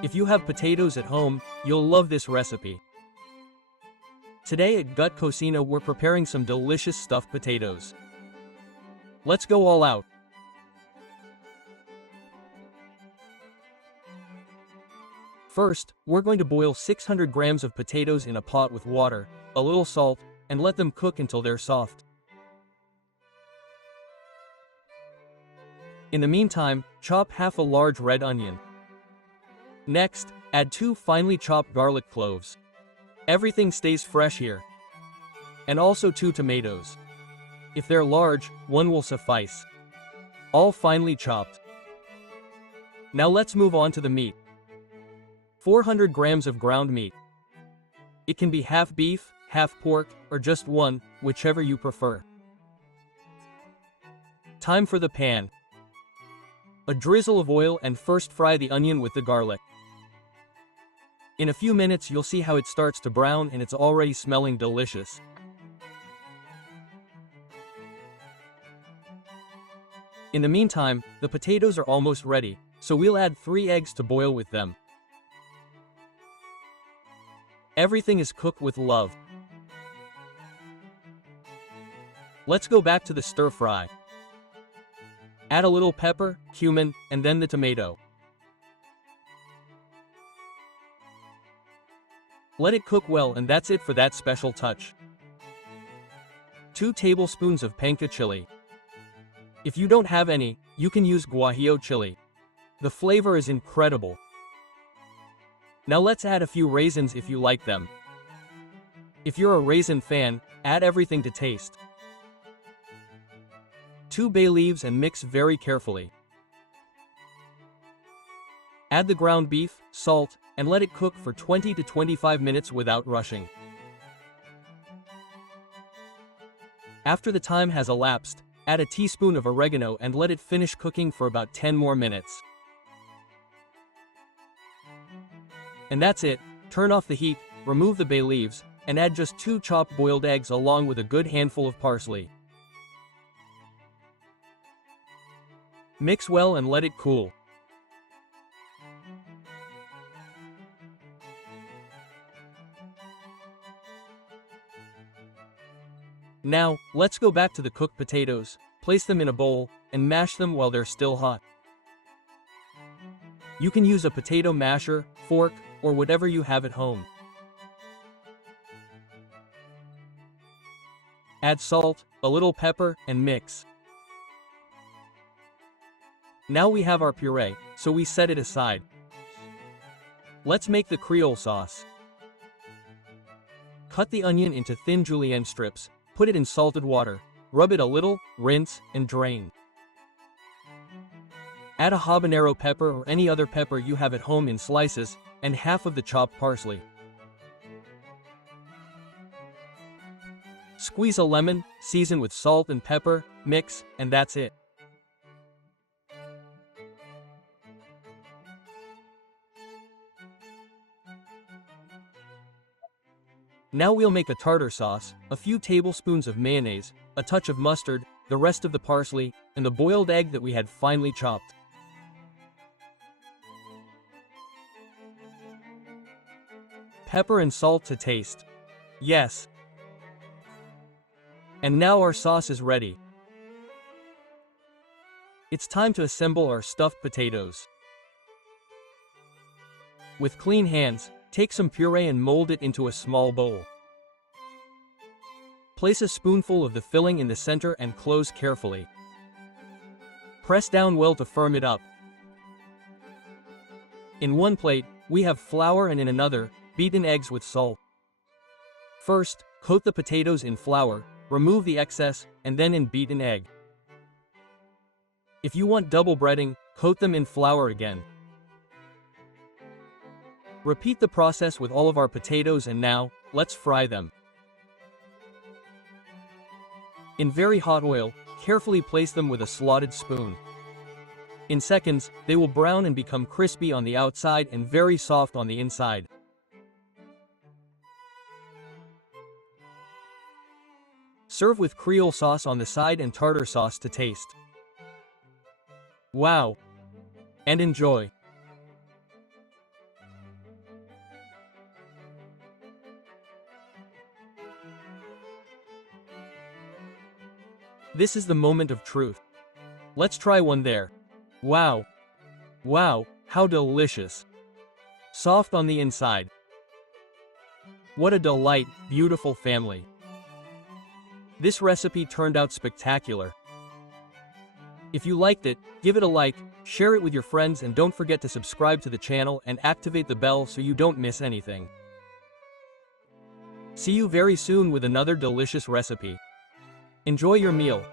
If you have potatoes at home, you'll love this recipe. Today at Gut Cocina we're preparing some delicious stuffed potatoes. Let's go all out. First, we're going to boil 600 grams of potatoes in a pot with water, a little salt, and let them cook until they're soft. In the meantime, chop half a large red onion. Next, add 2 finely chopped garlic cloves. Everything stays fresh here. And also 2 tomatoes. If they're large, 1 will suffice. All finely chopped. Now let's move on to the meat. 400 grams of ground meat. It can be half beef, half pork, or just one, whichever you prefer. Time for the pan. A drizzle of oil and first fry the onion with the garlic. In a few minutes you'll see how it starts to brown and it's already smelling delicious. In the meantime, the potatoes are almost ready, so we'll add 3 eggs to boil with them. Everything is cooked with love. Let's go back to the stir fry. Add a little pepper, cumin, and then the tomato. Let it cook well, and that's it for that special touch. 2 tablespoons of panca chili. If you don't have any, you can use guajillo chili. The flavor is incredible. Now let's add a few raisins if you like them. If you're a raisin fan, add everything to taste. 2 bay leaves and mix very carefully. Add the ground beef, salt, and let it cook for 20 to 25 minutes without rushing. After the time has elapsed, add a teaspoon of oregano and let it finish cooking for about 10 more minutes. And that's it. Turn off the heat, remove the bay leaves, and add just 2 chopped boiled eggs along with a good handful of parsley. Mix well and let it cool. Now, let's go back to the cooked potatoes, place them in a bowl, and mash them while they're still hot. You can use a potato masher, fork, or whatever you have at home. Add salt, a little pepper, and mix. Now we have our puree, so we set it aside. Let's make the Creole sauce. Cut the onion into thin julienne strips, put it in salted water, rub it a little, rinse, and drain. Add a habanero pepper or any other pepper you have at home in slices, and half of the chopped parsley. Squeeze a lemon, season with salt and pepper, mix, and that's it. Now we'll make a tartar sauce, a few tablespoons of mayonnaise, a touch of mustard, the rest of the parsley, and the boiled egg that we had finely chopped. Pepper and salt to taste. Yes. And now our sauce is ready. It's time to assemble our stuffed potatoes. With clean hands, take some puree and mold it into a small bowl. Place a spoonful of the filling in the center and close carefully. Press down well to firm it up. In one plate, we have flour and in another, beaten eggs with salt. First, coat the potatoes in flour, remove the excess, and then in beaten egg. If you want double breading, coat them in flour again. Repeat the process with all of our potatoes, and now, let's fry them. In very hot oil, carefully place them with a slotted spoon. In seconds, they will brown and become crispy on the outside and very soft on the inside. Serve with Creole sauce on the side and tartar sauce to taste. Wow! And enjoy! This is the moment of truth. Let's try one there. Wow. Wow, how delicious. Soft on the inside. What a delight, beautiful family. This recipe turned out spectacular. If you liked it, give it a like, share it with your friends, and don't forget to subscribe to the channel and activate the bell so you don't miss anything. See you very soon with another delicious recipe. Enjoy your meal.